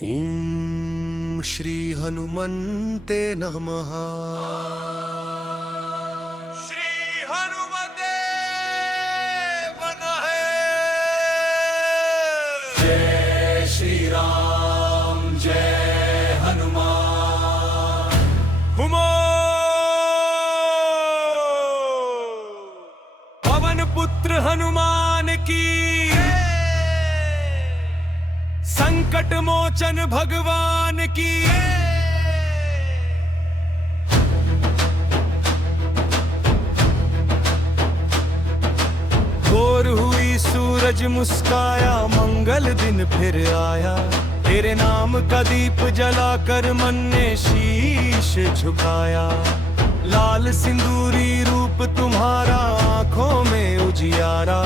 ओम श्री हनुमन्ते नमः। श्री हनुमते वनहे। जय श्री राम जय हनुमान। हुमो पवन पुत्र हनुमान की, संकट मोचन भगवान की। भोर हुई सूरज मुस्काया, मंगल दिन फिर आया। तेरे नाम का दीप जलाकर मन ने शीश झुकाया। लाल सिंदूरी रूप तुम्हारा, आंखों में उजियारा।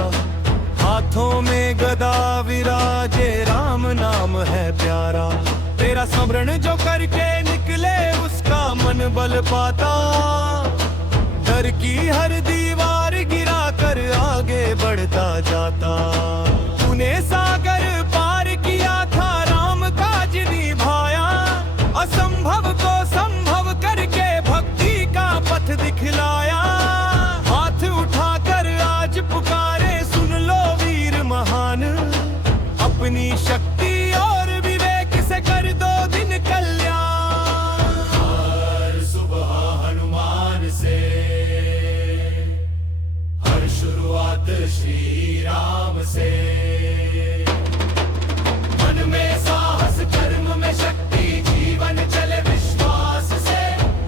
हाथों में गदा विराजे, राम नाम है प्यारा। तेरा स्मरण जो करके निकले, उसका मन बल पाता। डर की हर दीवार गिरा कर आगे बढ़ता जाता। तूने सागर पार किया था, राम काज निभाया। असंभव को संभव करके भक्ति का पथ दिखलाया। हाथ उठाकर आज पुकारे, सुन लो वीर महान। अपनी शक्ति और विवेक से कर दो दिन कल्याण। हर सुबह हनुमान से, हर शुरुआत श्री राम से। मन में साहस, कर्म में शक्ति, जीवन चले विश्वास से।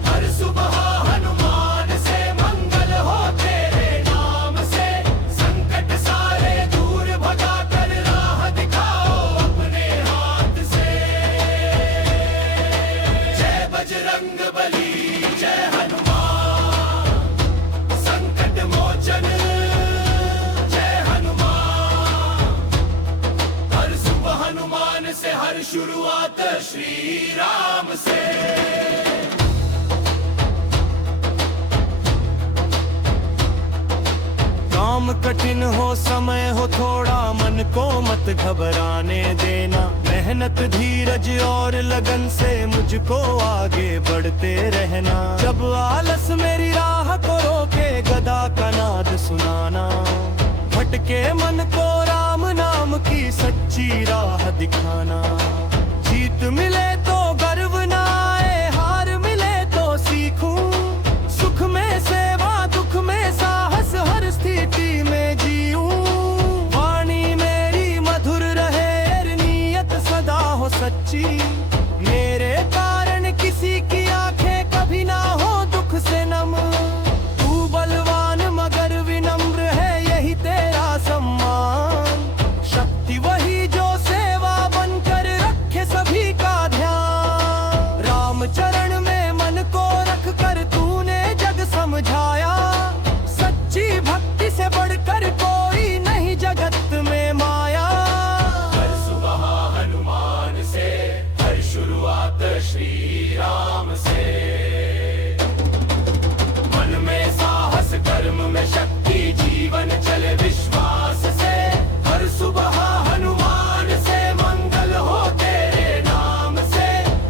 हर सुबह हनुमान से, मंगल हो तेरे नाम से। संकट सारे दूर भगा कर राह दिखाओ अपने हाथ से। जय बजरंग बली जय हनुमान, संकट मोचन जय हनुमान। हर सुबह हनुमान से, हर शुरुआत श्री राम से। काम कठिन हो, समय हो थोड़ा, मन को मत घबराने देना। मेहनत धीरज और लगन से मुझको आगे बढ़ते रहना। जब आलस मेरी राह को रोके, गदा का नाद सुनाना। भटके मन को राम नाम की सच्ची राह दिखाना। जीत मिले तो गर्व ना आए, हार मिले तो सीखूं। सुख में सेवा, दुख में साहस, हर स्थिति में जीऊं। वाणी मेरी मधुर रहे, नियत सदा हो सच्ची। मेरे कारण किसी की आंखें कभी ना हो दुख से नम। तू बलवान मगर विनम्र है, यही तेरा सम्मान। शक्ति वही जो सेवा बनकर रखे सभी का ध्यान। राम चरण में मन को रख कर तूने जग समझाया। सच्ची भक्ति से बढ़कर कोई नहीं जगत में माया। हर सुबह हनुमान से, हर शुरुआत श्री राम से। मन में साहस, कर्म में शक्ति, जीवन चले विश्वास से। हर सुबह हनुमान से, मंगल हो तेरे नाम से।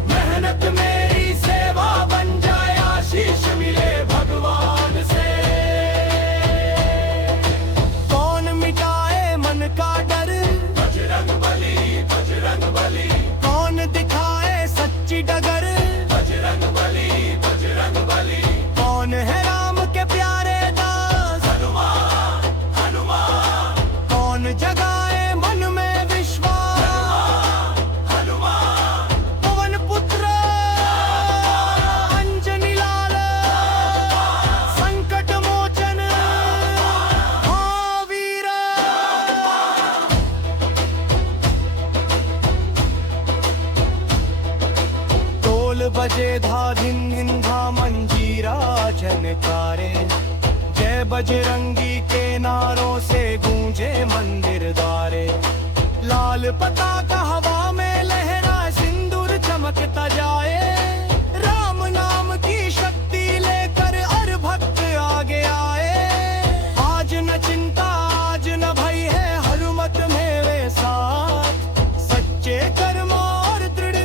मेहनत मेरी सेवा बन जाए, आशीष मिले भगवान से। कौन मिटाए मन का डर, बजरंग बली कौन दिखाए सच्ची डगर। बजरंग बली कौन है राम के प्यारे दास, हनुमान हनुमान कौन जगाए मन में विश्वास। हनुमान पवन पुत्र अंजनी लाल, संकट मोचन महावीर। ढोल बजे धा धिन धिन धा, मंजीरा झनकारे। जय बजरंगी के नारों से गूंजे मंदिर द्वारे। लाल पताका हवा में लहरा, सिंदूर चमकता जाए। राम नाम की शक्ति लेकर हर भक्त आगे आए। आज न चिंता आज न भय है, हनुमत मेरे साथ। सच्चे कर्म और दृढ़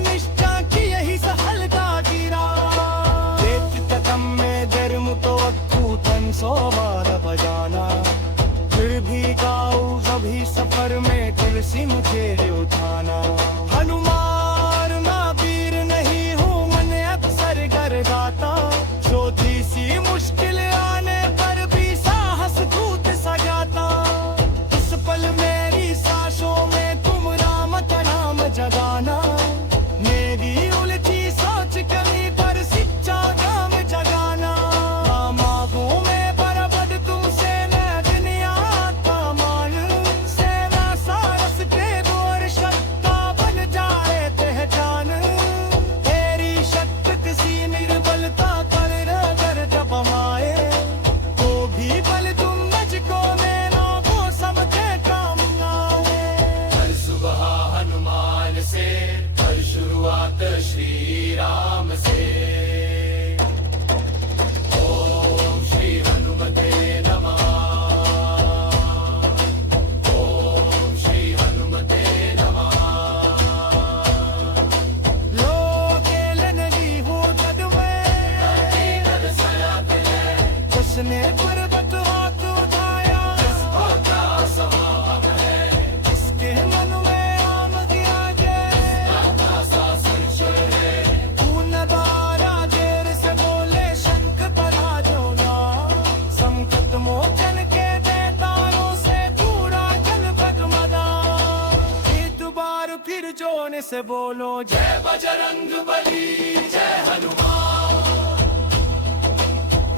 से बोलो जय बजरंग बली जय हनुमान,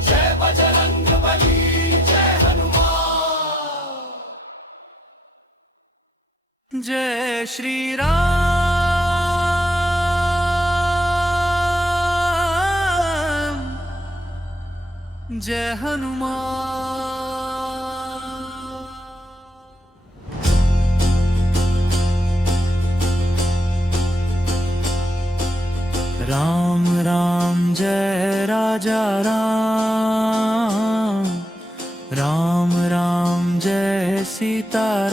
जय बजरंग बली जय हनुमान। जय श्री राम, जय हनुमान। राम राम जय राजा राम, राम राम जय सीताराम।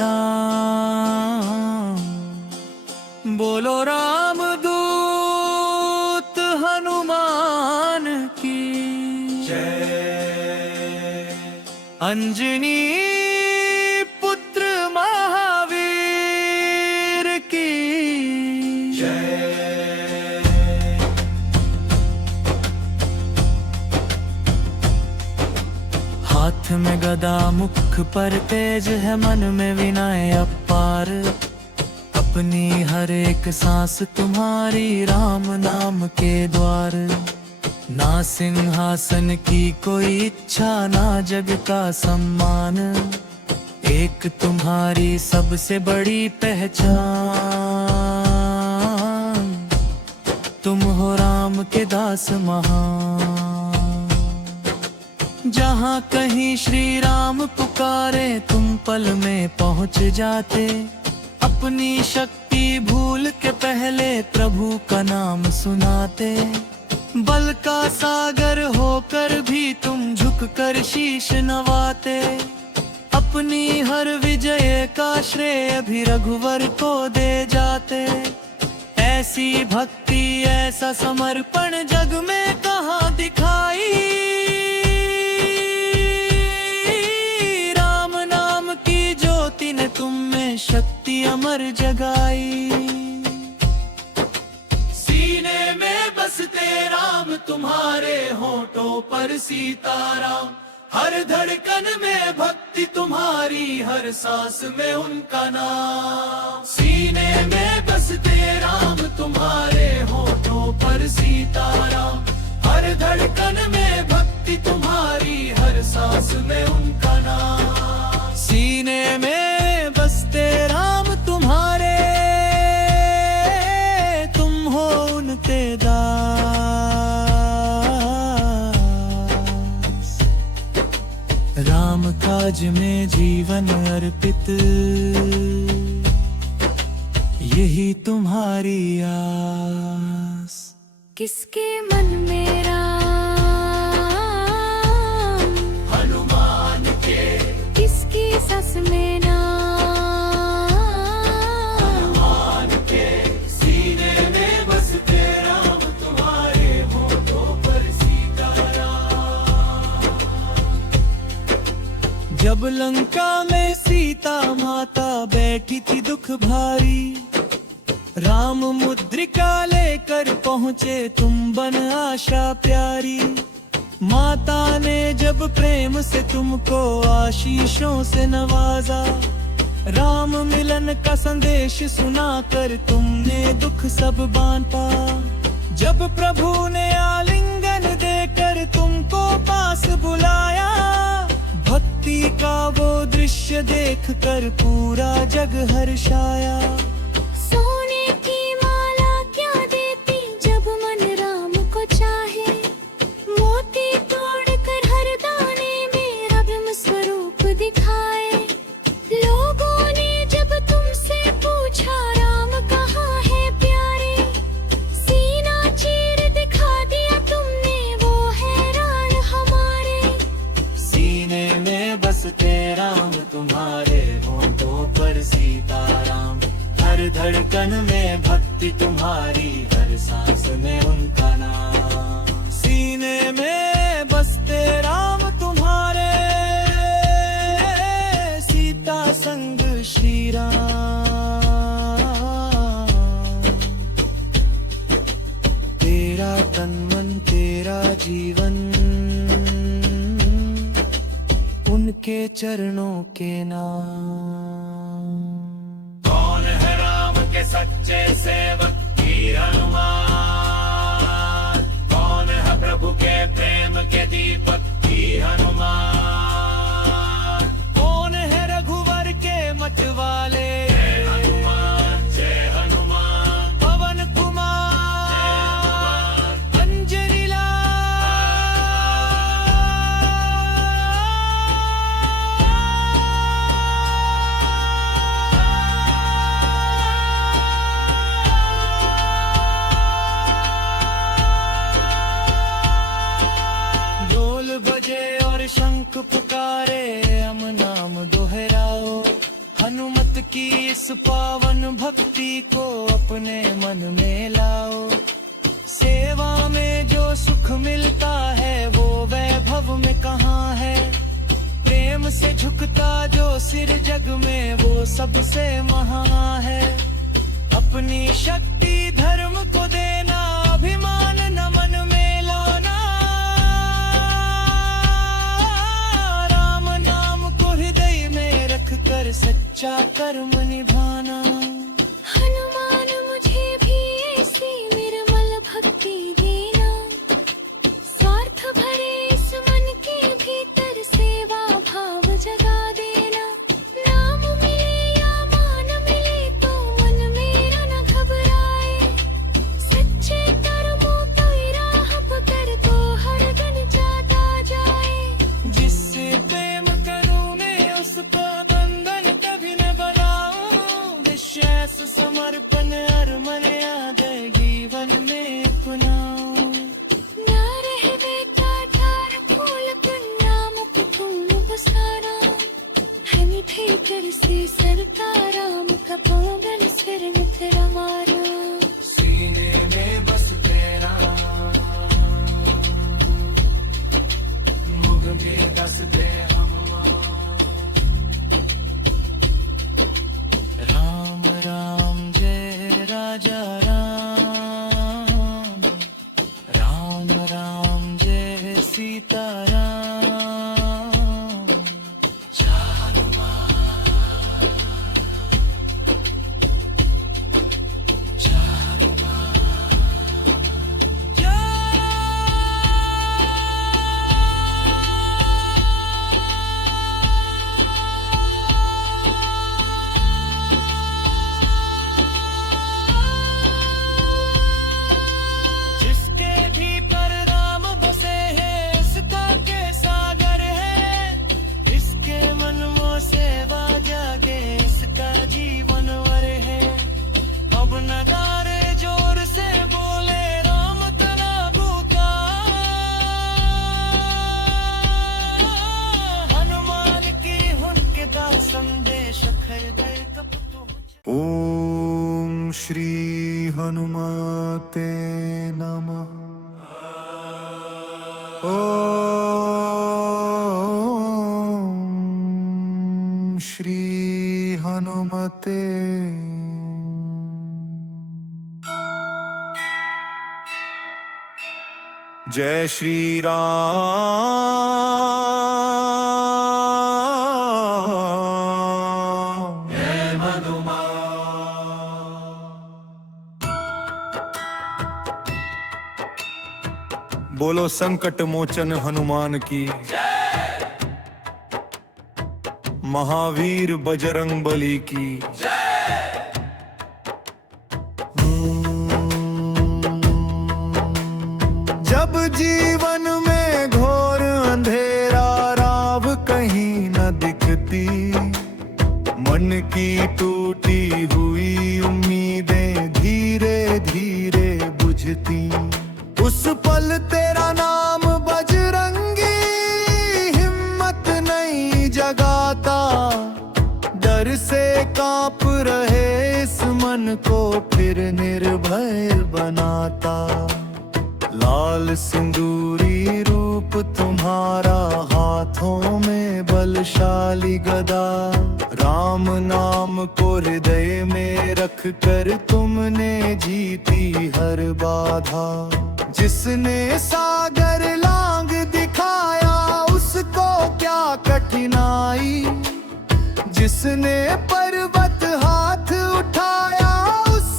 बोलो राम दूत हनुमान की जय, अंजनी पुत्र महावीर की जय। हाथ में गदा मुख पर तेज है, मन में विनय अपार। अपनी हर एक सांस तुम्हारी राम नाम के द्वार। ना सिंहासन की कोई इच्छा, ना जग का सम्मान। एक तुम्हारी सबसे बड़ी पहचान। तुम हो राम के दास महान। जहाँ कहीं श्री राम पुकारे, तुम पल में पहुँच जाते। अपनी शक्ति भूल के पहले प्रभु का नाम सुनाते। बल का सागर होकर भी तुम झुककर शीश नवाते। अपनी हर विजय का श्रेय भी रघुवर को दे जाते। ऐसी भक्ति ऐसा समर्पण जग में कहाँ दिखाई। राम नाम की ज्योति ने तुम में शक्ति अमर जगाई। सीने में बसते राम तुम्हारे होठों पर सीताराम। हर धड़कन में भक्ति तुम्हारी, हर सांस में उनका नाम। सीने में बसते राम तुम्हारे होठों पर सीताराम। हर धड़कन में भक्ति तुम्हारी, हर सांस में उनका नाम। सीने में बसते राम तुम्हारे, तुम हो उनके दास। राम काज में जीवन अर्पित, यही तुम्हारी आस। किसके मन में राम, हनुमान के। किसकी सस में नाम, हनुमान के। सीने में बसते राम तुम्हारे होठों पर सीताराम। जब लंका में सीता माता बैठी थी दुख भारी। राम मुद्रिका लेकर पहुँचे तुम बन आशा प्यारी। माता ने जब प्रेम से तुमको आशीषों से नवाजा। राम मिलन का संदेश सुनाकर तुमने दुख सब बांटा। जब प्रभु ने आलिंगन देकर तुमको पास बुलाया। भक्ति का वो दृश्य देखकर पूरा जग हर्षाया। सोने की माला क्या देती जब मन राम को चाहे। मोती तोड़कर हर दाने में रब्म स्वरूप दिखाए। लोगों ने जब तुमसे पूछा राम कहाँ है प्यारे। सीना चीर दिखा दिया तुमने, वो हैरान हमारे। सीने में बसते राम तुम्हारे होठों पर सीताराम। हर धड़कन में भक्ति तुम्हारी, हर सांस में उनका नाम। सीने में बसते राम तुम्हारे, सीता संग श्री राम। तेरा तन मन तेरा जीवन, उनके चरणों के नाम। कौन है राम के सच्चे सेवक की हनुमान। कौन है प्रभु के प्रेम के दीपक की हनुमान। कौन है रघुवर के मतवाले, जय हनुमान जय हनुमान। पवन कुमार अंजनी ढोल बजे और शंख पुकारे, हम नाम दोहराओ। हनुमत की इस पावन भक्ति को अपने मन में लाओ। सेवा में जो सुख मिलता है वो वैभव में कहाँ है। प्रेम से झुकता जो सिर जग में वो सबसे महान है। अपनी शक्ति धर्म को देना, अभिमान न मन में लाना। राम नाम को हृदय में रख कर सच्चा कर्म निभाना। हनुमान मुझे भी ऐसी निर्मल भक्ति देना। स्वार्थ भरे इस मन के भीतर सेवा भाव जगा देना। नाम मिले या मान मिले तो मन मेरा न घबराए। सच्चे कर्मों की राह पकड़ तो हर दिन जाता जाए। जिससे प्रेम करूं मैं उसको बंधन कभी न बनाऊं। विश्वास समर्पण हर मन याद जीवन में अपनाऊं। ना रह बेटा ठार फूल तुम नाम को फूल बसाना। है मीठे कर से सरता राम का पवन सिर निथरा मारा। सीने में बस तेरा मुख के दसते हम। राम राम जय राजा राम। राम राम जय सीता राम। जिसके भीतर राम बसे हैं इसका के सागर है। इसके मन में सेवा जागे इसका जीवन वर है। अब नगारे जोर से बोले राम तना पुकार। हनुमान की उनके दास संदेश हृदय कप ओम श्री हनुमते नमः। ओम श्री हनुमते। जय श्री राम। जय हनुमान। बोलो संकट मोचन हनुमान की। महावीर बजरंग बली की। जब जीवन में घोर अंधेरा राव कहीं न दिखती। मन की टूटी हुई उम्मीदें धीरे धीरे बुझती। उस पल तेरा नाम बजरंगी हिम्मत नहीं जगाता। डर से कांप रहे इस मन को फिर निर्भय बनाता। लाल सिंदूरी रूप तुम्हारा, हाथों में बलशाली गदा। राम नाम को हृदय में रख कर तुमने जीती हर बाधा। जिसने सागर लांग दिखाया उसको क्या कठिनाई। जिसने पर्वत हाथ उठाया उस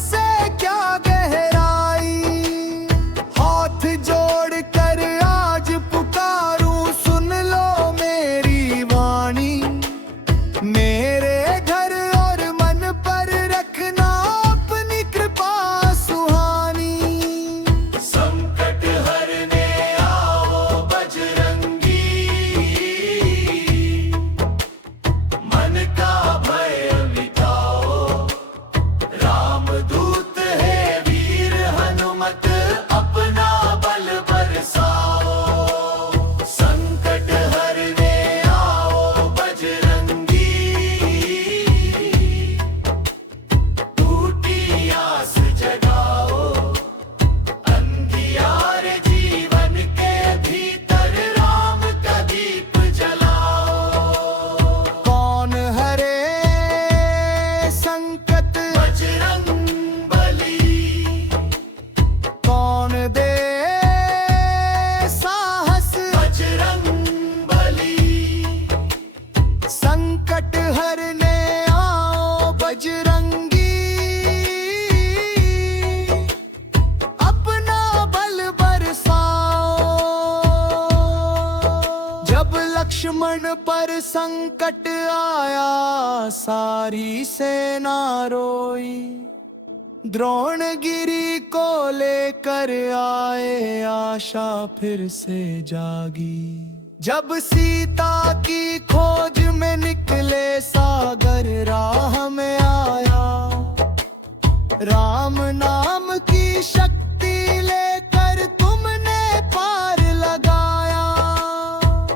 लक्ष्मण पर संकट आया, सारी सेना रोई। द्रोणगिरी को लेकर आए, आशा फिर से जागी। जब सीता की खोज में निकले, सागर राह में आया। राम नाम की शक्ति लेकर तुमने पार लगाया।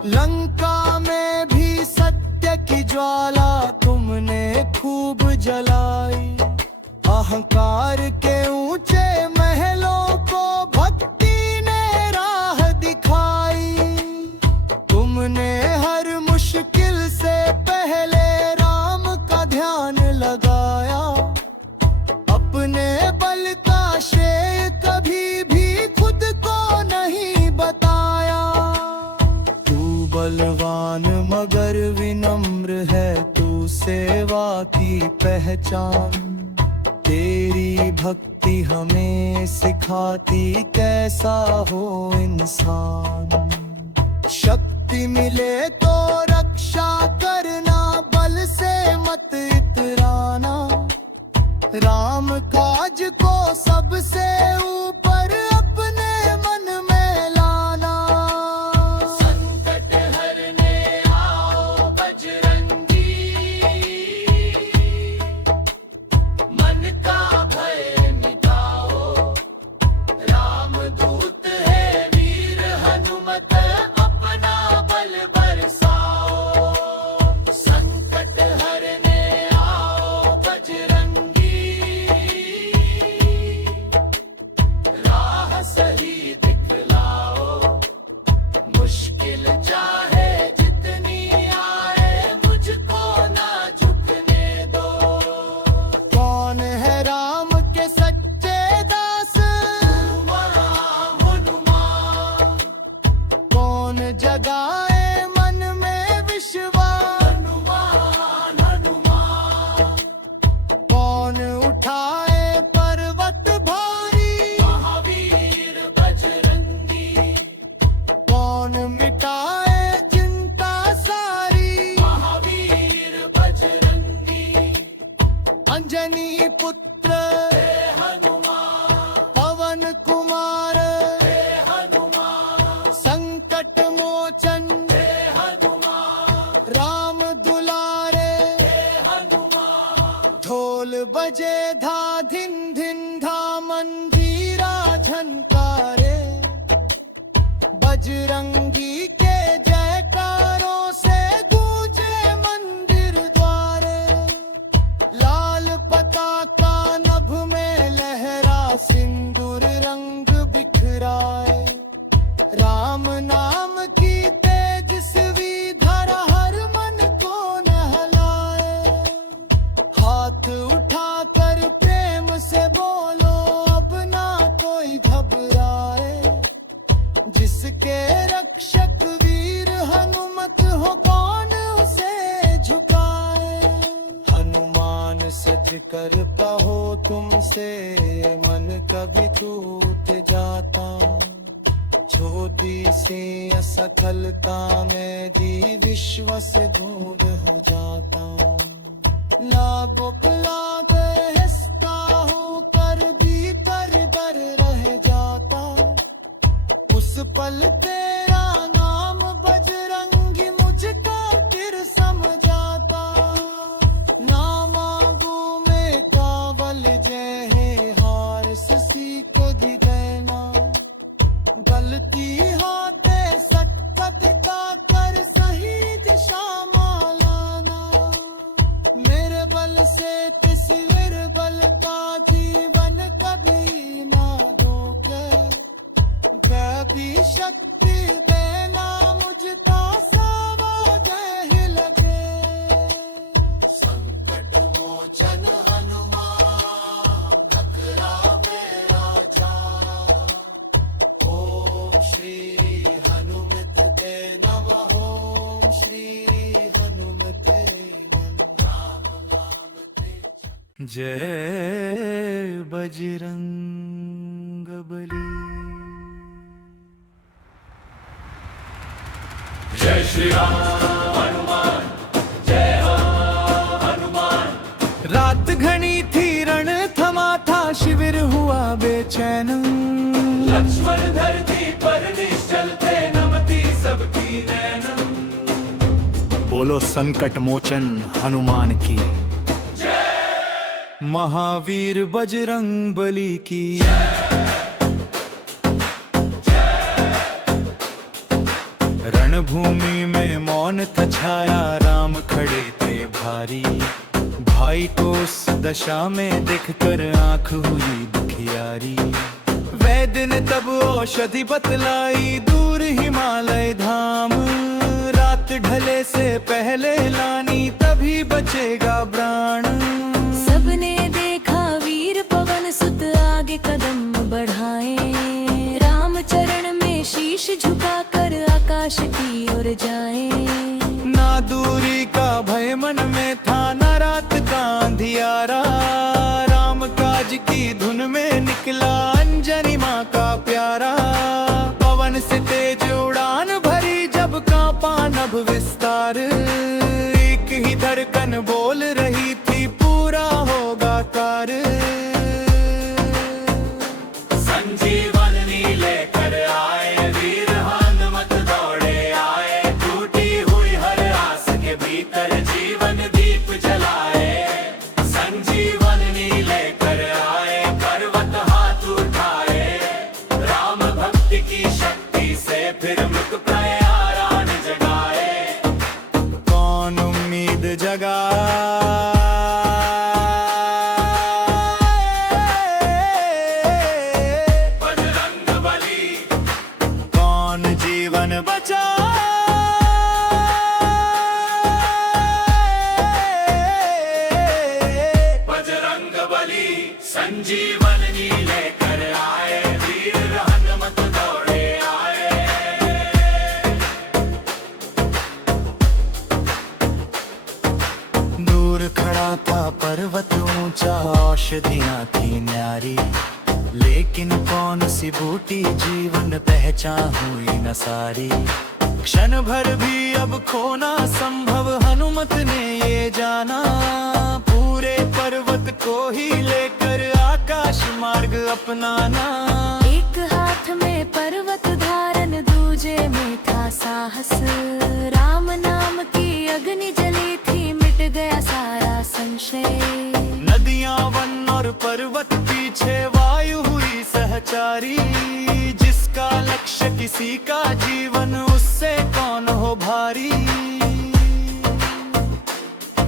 लंका में भी सत्य की ज्वाला तुमने खूब जलाई। अहंकार के ऊंचे महलों को भक्ति ने राह दिखाई। तुमने हर मुश्किल से पहले राम का ध्यान लगाया। अपने बल का श्रेय कभी भी खुद को नहीं बताया। तू बलवान मगर विनम्र है, तू सेवा की पहचान। तेरी भक्ति हमें सिखाती कैसा हो इंसान। शक्ति मिले तो रक्षा करना, बल से मत इतराना। राम काज को सबसे ऊपर अपने मन में लाना। संकट हरने आओ बजरंगी, मन का भय मिटाओ। राम दूत है वीर हनुमत, अपना बल बरसाओ। संकट हरने आओ बजरंगी, राह सही दिखलाओ। मुश्किल चाहे जितनी आए, मुझको ना झुकने दो। कौन है राम के सच्चे दास, हनुमान कौन जगाए मन में विश्वास। हनुमान हनुमान, कौन उठाए पर्वत भारी। महावीर बजरंगी। कौन मिटाए चिंता सारी। महावीर बजरंगी। अंजनी पुत्र हनुमान पवन कुमार, हनुमान संकट मोचन हनुमान राम दुलारे। हनुमान। ढोल बजे धा धिन धिन धा, मंजीरा झनकारे। बजरंगी के जयकारों से गूंजे मंदिर द्वारे। लाल पताका नभ में लहरा, सिंदूर रंग बिखराए। राम नाम की तेजस्वी धरा हर मन को नहलाए। हाथ उठाकर प्रेम से बोलो, अब ना कोई घबराए। जिसके रक्षक वीर हनुमत हो, कौन उसे झुकाए। हनुमान सच कर कहो तुमसे, मन कभी टूट जाता। छोटी सी असफलता में जी विश्व से दूर हो जाता। ना बुकला इसका होकर भी कर डर रह जाता। उस पल तेरा नाम बजरंगी मुझको फिर समझाता। ना मांगू में काबल जय है, हार किसी को दी देना। गलती होते सटकता कर सही दिशा मालाना। मेरे बल से किसी निर्बल का जीवन कभी ना रोके। कभी शक्ति देना मुझको सावा जय लगे। संकट मोचन हनुमान, टकरा मेरा जा। ओम श्री हनुमत ते नमः। ओम श्री हनुमत जय बजरंग बली। जय श्री राम हनुमान, जय हो हनुमान। रात घनी थी रण थमा था, शिविर हुआ बेचैन। लक्ष्मण धरती पर निश्चल थे, नमती सबकी नैन। बोलो संकट मोचन हनुमान की, महावीर बजरंग बली की। रणभूमि में मौन था छाया, राम खड़े थे भारी। भाई को उस दशा में देखकर आंख हुई दुखियारी। वैद्य ने तब औषधि बतलाई, दूर हिमालय धाम। रात ढले से पहले लानी, तभी बचेगा प्राण। सबने देखा वीर पवन सुत आगे कदम बढ़ाए। राम चरण में शीश झुकाकर आकाश की ओर जाए। ना दूरी का भय मन में था, ना रात का अंधियारा। राम काज की धुन में निकला अंजनी माँ का प्यारा। पवन से तेज उड़ान भरी, जब कांपा नभ विस्तार। एक ही धड़कन बोल रही थी, पूरा होगा कार्य। संजीवनी लेकर आए वीर हनुमत दौड़े आए। टूटी हुई हर आस के भीतर जीवन दीप जलाए। संजीवनी लेकर आए, पर्वत हाथ उठाए। राम भक्ति की शक्ति से फिर मृत प्राण जगाए। कौन उम्मीद जगा बजरंग बली, कौन जीवन बचा। बजरंग बली संजीवनी लेकर आए। वीर हनुमत दौड़े आए। दूर खड़ा था पर्वत ऊंचा, औषधियां थी न्यारी। लेकिन कौन सी बूटी जीवन पहचान हुई न सारी। क्षण भर भी अब खोना संभव, हनुमत ने ये जाना। पूरे पर्वत को ही लेकर आकाश मार्ग अपनाना। एक हाथ में पर्वत धारण, दूजे में था साहस। राम नाम की अग्नि जली थी, मिट गया सारा संशय। नदियां वन और पर्वत पीछे, वायु हुई सहचारी। जिसका लक्ष्य किसी का जीवन, उससे कौन हो भारी।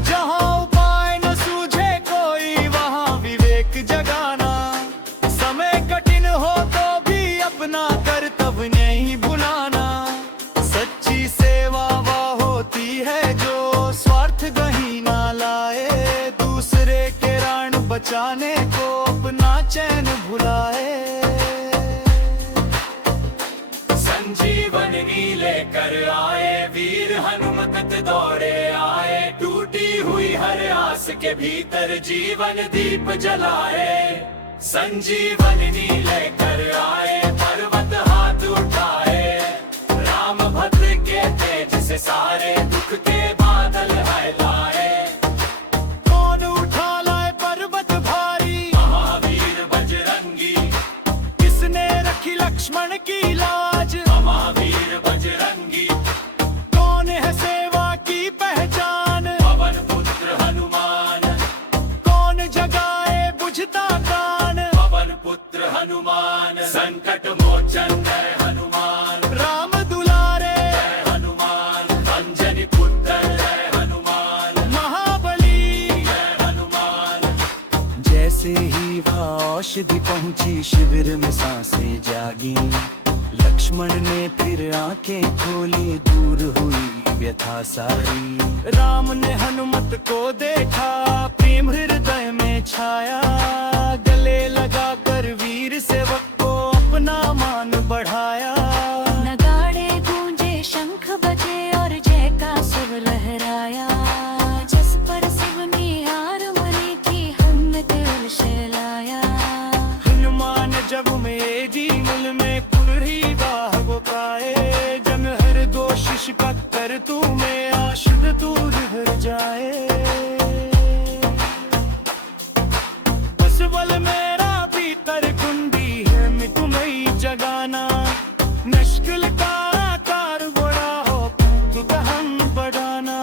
जहां उपाय न सूझे कोई, वहां विवेक जगाना। समय कठिन हो तो भी अपना कर्तव्य नहीं भुलाना। सच्ची सेवा वह होती है जो स्वार्थ कहीं ना लाए। दूसरे के प्राण बचाने को अपना चैन भुलाए। संजीवनी लेकर आए वीर हनुमत दौड़े आए। टूटी हुई हर आस के भीतर जीवन दीप जलाए। संजीवनी लेकर आए, पर्वत हाथ उठाए। राम भद्र के तेज से सारे दुख के बादल है लाए। कौन उठा लाए पर्वत भारी, महावीर बजरंगी, किसने रखी लक्ष्मण की लाज। महावीर बजरंगी, कौन है सेवा की पहचान, पवन पुत्र हनुमान। कौन जगाए बुझता कान। पवन पुत्र हनुमान, संकट मोचन जय हनुमान। राम दुलारे जय हनुमान, अंजनी पुत्र जय हनुमान। महाबली। जय हनुमान, जैसे ही वह औषधि पहुंची, शिविर में सांसें जागी। लक्ष्मण ने फिर आंखें खोली, दूर हुई व्यथा सारी। राम ने हनुमत को देखा, प्रेम हृदय में छाया। गले लगाकर वीर सेवक को अपना मान बढ़ाया। नगाड़े गूंजे, शंख बजे और जय का सुर लहराया। जिस पर शिव निहार मरी थी, हमने दिल से लाया। हनुमान जब में जी मुल में कुलरी बाह वो पाए। जन हर दोषिश का दूर हर जाए। बस बल मेरा भीतर कुंडी है, मैं तुम्हें जगाना। मुश्किल का आकार बड़ा हो तो हम बढ़ाना।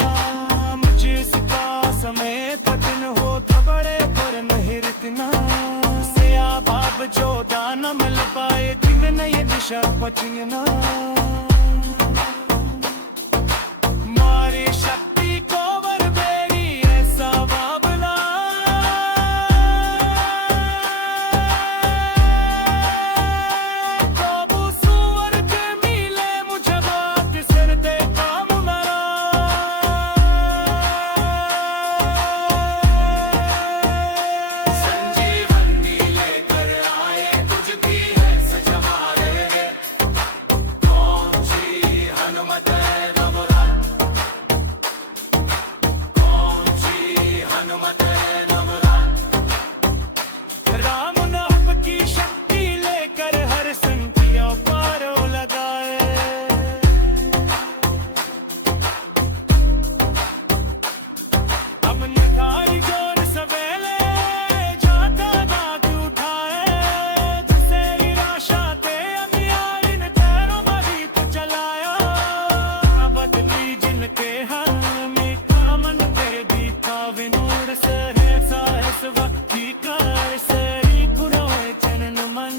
मुझे इसका समय कठिन हो तो बड़े पर नहीं रुकना। से आप जो दाना मिल पाए कि नहीं दिशा पचना। मारी शक्ति को वर देगी ऐसा बाबला। बाबू सुअर के मिले मुझे बात सिर दे काम मेरा। संजीवनी लेकर आए तुझकी है सच हमारे। कौन सी हनुमत है नवरत, कौन सी हनुमत है नवरत। राम नाम की शक्ति लेकर हर संधियों पारों लगाए। अपने थारी जोर सवेले जाता दाग उठाए। जिसे निराशा ते अंधियार इन पैरों में तो चलाया। बदली जिनके हाल में कामन कर दी था विनोद से है साहस भक्ति का सरी पुरोए चरण मन।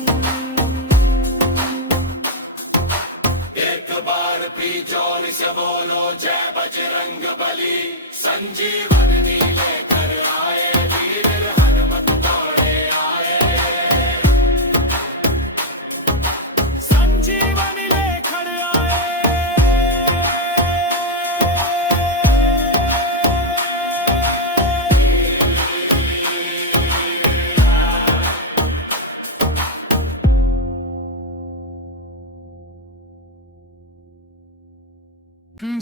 एक बार भी जोर से बोलो जय बजरंग बली। संजीवनी लेकर आए वीर हनुमत दौड़े आए। संजीवनी लेकर आए।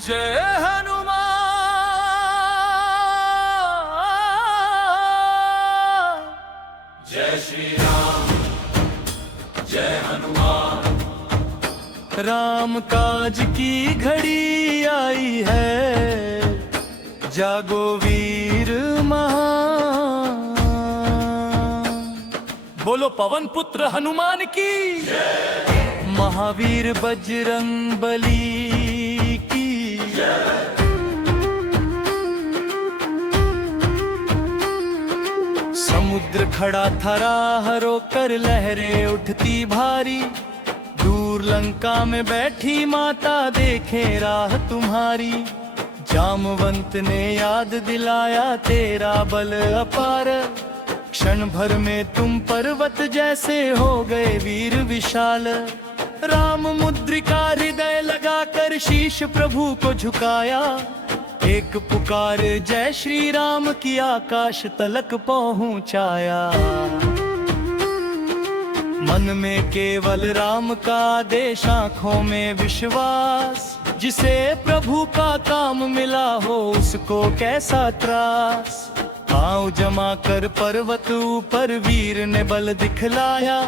जय हनुमान। जय श्री राम जय हनुमान। राम काज की घड़ी आई है, जागो वीर महान। बोलो पवन पुत्र हनुमान की, महावीर बजरंग बली की। समुद्र खड़ा था राह रोकर, लहरें उठती भारी। दूर लंका में बैठी माता देखे राह तुम्हारी। जामवंत ने याद दिलाया तेरा बल अपार। क्षण भर में तुम पर्वत जैसे हो गए वीर विशाल। राम मुद्रिका हृदय लगाकर शीश प्रभु को झुकाया। एक पुकार जय श्री राम की आकाश तलक पहुंचाया। मन में केवल राम का आदेश, आंखों में विश्वास। जिसे प्रभु का काम मिला हो उसको कैसा त्रास। पाँव जमा कर पर्वत ऊपर वीर ने बल दिखलाया।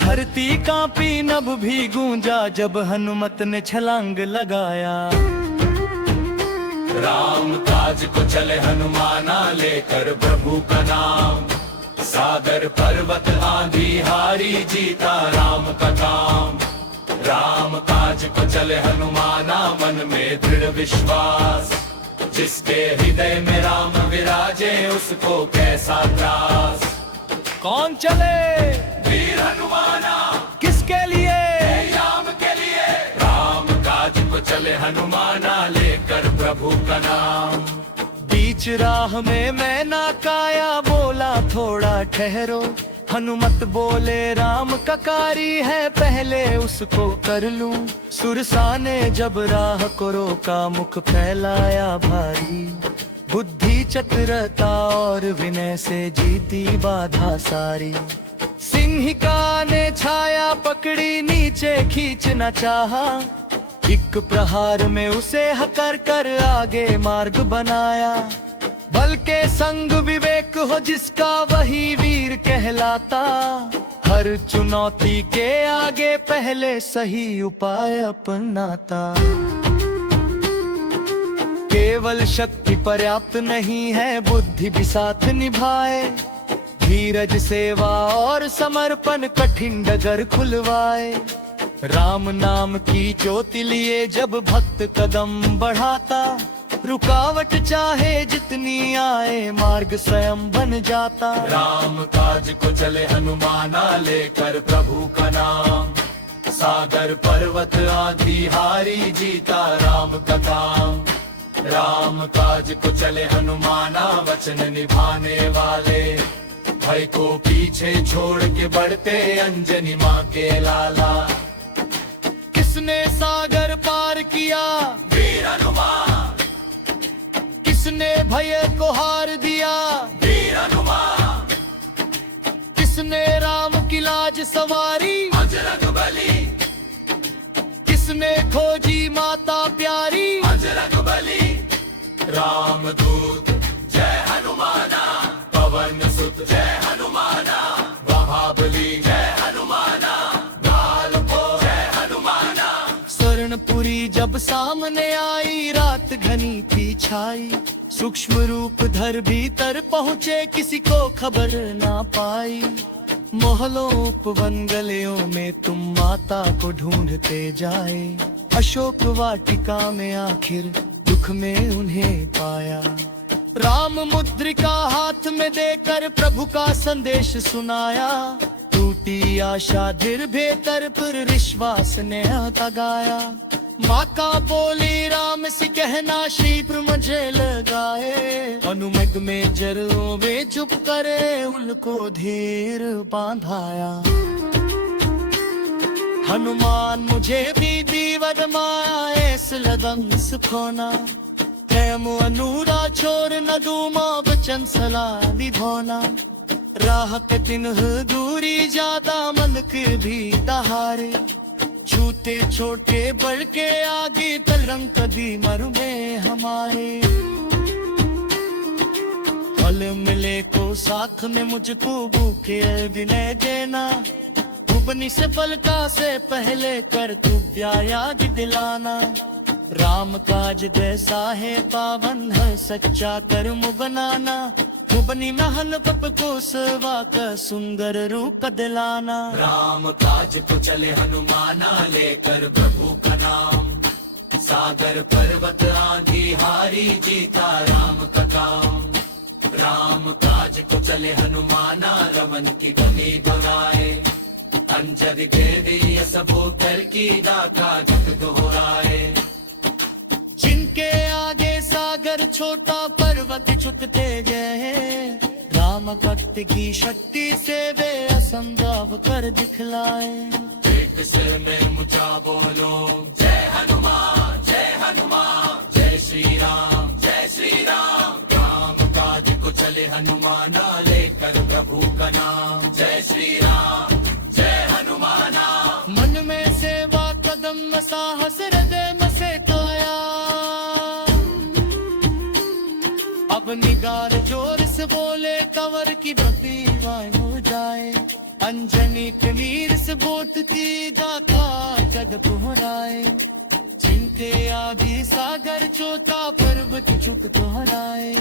धरती कांपी नभ भी गूंजा जब हनुमत ने छलांग लगाया। राम काज को चले हनुमाना लेकर प्रभु का नाम। सागर पर्वत आंधी हारी जीता राम का काम। राम काज को चले हनुमाना मन में दृढ़ विश्वास। जिसके हृदय में राम विराजे उसको कैसा त्रास। कौन चले वीर हनुमाना किसके लिए? राम के लिए। राम काज को चले हनुमाना लेकर प्रभु का नाम। बीच राह में मैं नाकाया बोला थोड़ा ठहरो। हनुमत बोले राम का कारी है पहले उसको कर लूं। सुरसा ने जब राह को रोका मुख फैलाया भारी। बुद्धि चतुरता और विनय से जीती बाधा सारी। सिंहिका ने छाया पकड़ी नीचे खींचना चाहा। एक प्रहार में उसे हकर कर आगे मार्ग बनाया। बल के संग विवेक हो जिसका वही वीर कहलाता। हर चुनौती के आगे पहले सही उपाय अपनाता। केवल शक्ति पर्याप्त नहीं है, बुद्धि भी साथ निभाए। धीरज, सेवा और समर्पण कठिन डगर खुलवाए। राम नाम की ज्योति लिए जब भक्त कदम बढ़ाता, रुकावट चाहे जितनी आए मार्ग स्वयं बन जाता। राम काज को चले हनुमाना लेकर प्रभु का नाम, सागर पर्वत आदि हारी जीता राम का काम। राम काज को चले हनुमाना वचन निभाने वाले, भय को पीछे छोड़ के बढ़ते अंजनी माँ के लाला। किसने सागर पार किया? वीर हनुमान, किसने भय को हार दिया? वीर हनुमान, किसने राम की लाज सवारी? बजरंग बली, किसने खोजी माता प्यारी? बजरंग बली। राम दूत जय हनुमाना, पवन सुत जय हनुमाना, महाबली जय हनुमाना, लाल को जय हनुमाना। स्वर्णपुरी जब सामने आई, रात घनी थी छाई। सूक्ष्म रूप धर भीतर पहुँचे, किसी को खबर ना पाई। महलों उपवन गलियों में तुम माता को ढूंढते जाए, अशोक वाटिका में आखिर दुख में उन्हें पाया। राम मुद्रिका हाथ में देकर प्रभु का संदेश सुनाया, टूटी आशा धीर भीतर पर विश्वास ने तगाया। माँ का बोली राम से कहना, शीघ्र मुझे लगाए। अनुमेघ में जरों में चुप करे, उनको धीर बांधाया। हनुमान मुझे भी दीवर माया, इस लगन सुखोना। प्रेम अनुरा छोड़ न दूमा, वचन सलाह निभाना। राह कठिन दूरी ज्यादा, मन के भी दहारे। छूटे छोटे बढ़ के आगे, तलरंग कदी मर में हमारे। फल मिले को साथ में मुझको भूखे विनय देना। भुवनी से पलटा से पहले कर तू याद दिलाना। राम काज जैसा है पावन है, सच्चा कर्म बनाना। भुवनी महल पप को सेवा का सुंदर रूप दिलाना। राम काज को चले हनुमाना लेकर प्रभु का नाम, सागर पर्वत आदि हारी जीता राम का काम। राम काज को चले हनुमाना, रमन की बनी दोहराए। अंजद के दिय सबो कर की दाता जग दोहराए। जिनके आगे सागर छोटा पर्वत झुकते गए, राम भक्त की शक्ति से वे असंभव कर दिखलाए। एक सिर में मुचा बोलो जय हनुमान जय हनुमान, जय श्री राम जय श्री राम। राम काज को चले हनुमाना लेकर प्रभु का नाम, जय श्री राम जय हनुमाना। मन में सेवा कदम साहस हृदय में से काया, अब निगार जोर से बोले कवर की बत्ती वाय हो जाए। अंजनी कनीर से बोट की गाथा जग दोहराए। जिनके आदि सागर चोता पर्वत चुप दोहराए।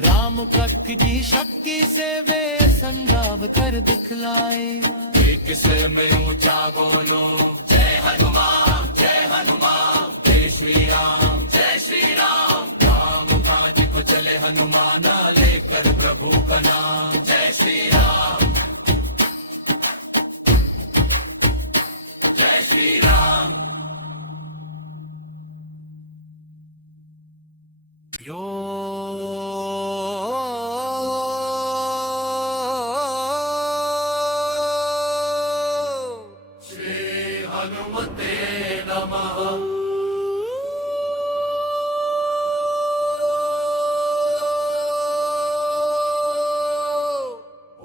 राम भक्त की शक्ति से वे संगाव कर दिखलाए। एक सिर में ऊंचा बोलो जय हनुमान जय हनुमान, जय श्री राम जय श्री राम। राम काज को चले हनुमाना लेकर प्रभु का नाम, जय श्री राम जय श्री राम। यो श्री हनुमते नमः।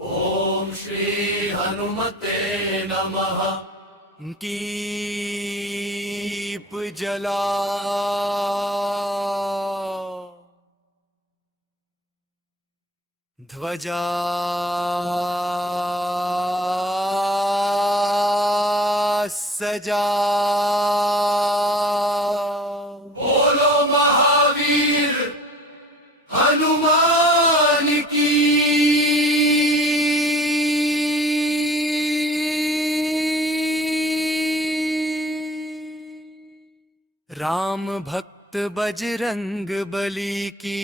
ओम श्री हनुमते नमः। दीप जला ध्वजा सजा। बोलो महावीर राम भक्त बजरंग बली की।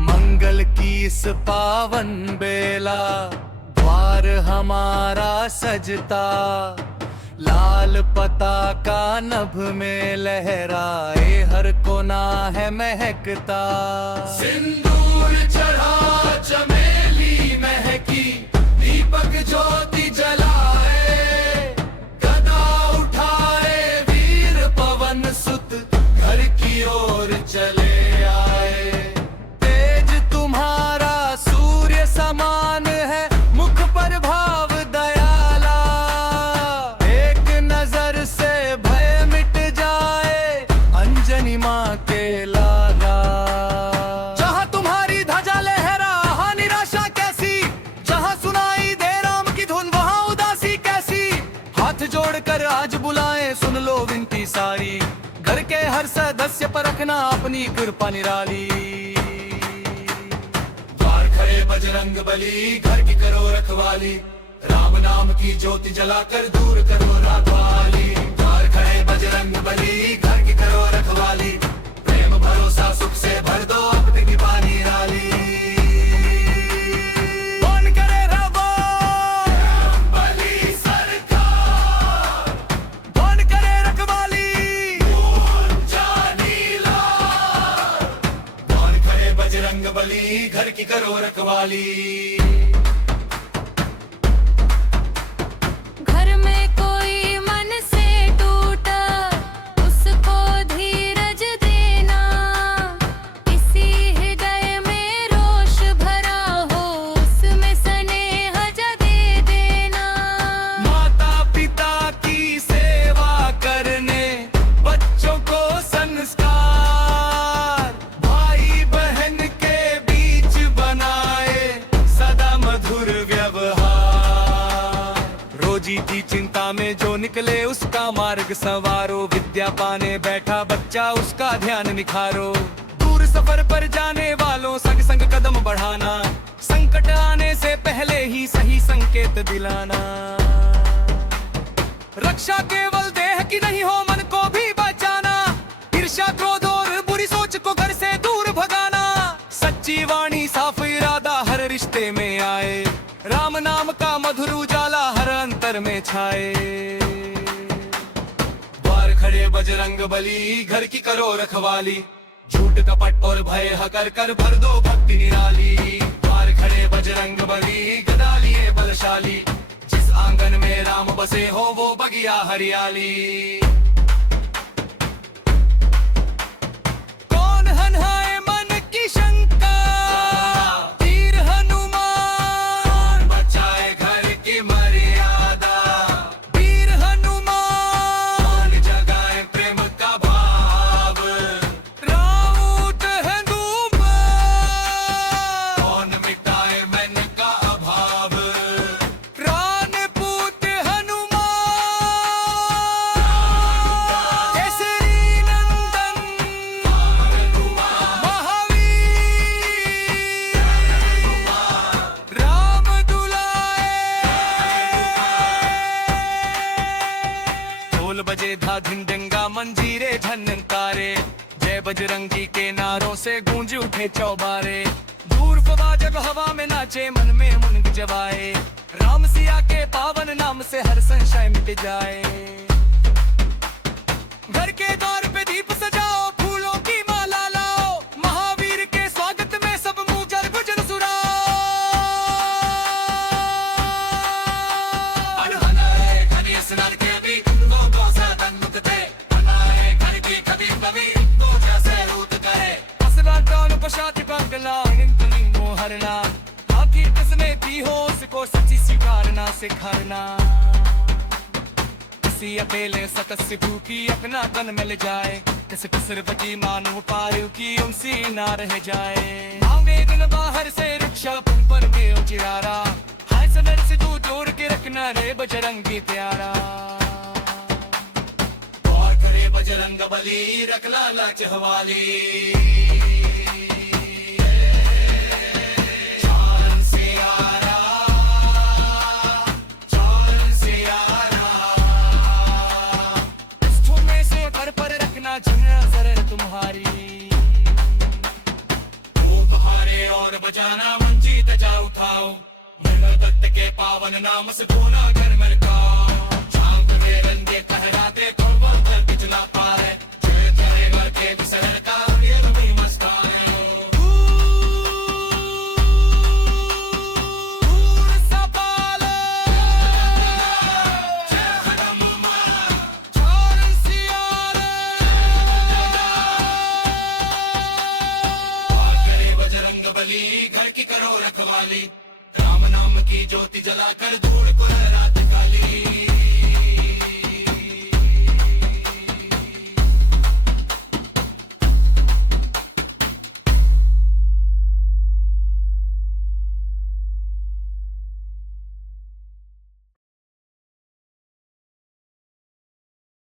मंगल की इस पावन बेला द्वार हमारा सजता, लाल पताका नभ में लहराए हर कोना है महकता। सिंदूर चढ़ा चमेली महकी, दीपक ज्योति जलाए, गदा उठाए वीर पवन सुत घर की ओर चले आए। तेज तुम्हारा सूर्य समान है, मुख पर भाव दयाला, एक नजर से भय मिट जाए अंजनी माँ के लाला। जहाँ तुम्हारी ध्वजा लहरा वहाँ निराशा कैसी, जहाँ सुनाई दे राम की धुन वहाँ उदासी कैसी। हाथ जोड़कर आज बुलाएं सुन लो विनती सारी, घर के हर सदस्य पर रखना अपनी कृपा निराली। द्वार खड़े बजरंग बली, घर की करो रखवाली, राम नाम की ज्योति जलाकर दूर करो रातवाली। द्वार खड़े बजरंग बली, घर की करो रखवाली, प्रेम भरोसा सुख से भर दो अपनी की पानी राली। कौन करे रवो बली सरकार, कौन करे रखवाली, जानीला। द्वार खड़े बजरंग बली, घर की करो रखवाली। घर में कोई मन से टूटा, उसको धीरज देना। किसी हृदय में रोष भरा हो, उसमें स्नेह दे देना। माता पिता की सेवा करने बच्चों को संस्कार, भाई बहन के बीच बनाए सदा मधुर व्यवहार। रोजी की चिंता में जो निकले उसका मार्ग संवारो, विद्या पाने बैठा बच्चा उसका ध्यान निखारो। दूर सफर पर जाने वालों संग संग कदम बढ़ाना, संकट आने से पहले ही सही संकेत दिलाना। रक्षा केवल देह की नहीं हो, मन को भी बचाना। ईर्ष्या क्रोध और बुरी सोच को घर से दूर भगाना। सच्ची वाणी साफ इरादा हर रिश्ते में आए, राम नाम का मधुर उजाला हर अंतर में छाए। द्वार खड़े बजरंग बली, घर की करो रखवाली, झूठ कपट और भय हकर कर भर दो भक्ति निराली। द्वार खड़े बजरंग बली, गदा लिए बलशाली, जिस आंगन में राम बसे हो वो बगिया हरियाली। कौन हन्हाए मन की शंका, तीर हनुमान बचाए घर की मर्यादा, वीर हनुमान कौन जगाए प्रेम का भाव, राउत हनुमान कौन मिटाए मन का अभाव। प्राणपूत हनुमान केसरी नंदन महावीर राम दुलाए। ढोल बजे धा धिंडंगा मंजीरे झनकारे, जय बजरंगी के नारों से गूंज उठे चौबारे। दूर फवा जब हवा में नाचे मन में मुनग जवाए, राम सिया के पावन नाम से हर संशय मिट जाए। घर के द्वार पे दीप सजाओ, फूलों की माला लाओ, महावीर के स्वागत में सब मुंह जर गुजर सुराओ। हनाए घनी स्नान के भी दो सा तन मुकते, हनाए घर की कभी कभी दो जैसे रूत करे। असला कान पशात कंगला हिंदुनी मोहरना, आखिर किसने दी हो उसको सच्ची स्वीकारना सिखाना। किसी अकेले सतस्य भूखी अपना तन मिल जाए, किस किसर बची मानो पारू की उनसी ना रह जाए। मांगे दिन बाहर से रक्षा पुन पर में उचिरारा, हाय सदर से तू जोड़ के रखना रे बजरंगी प्यारा। और खड़े बजरंग बली, रख लाला चहवाली। पावन नाम से कोना घर मर का चांद में रंगे कहराते कौन बोलकर पिछला पार है जो तेरे घर के शहर का ये लंबी मस्तान है घर की करो रखवाली राम नाम की ज्योति जलाकर धूड़ को रात काली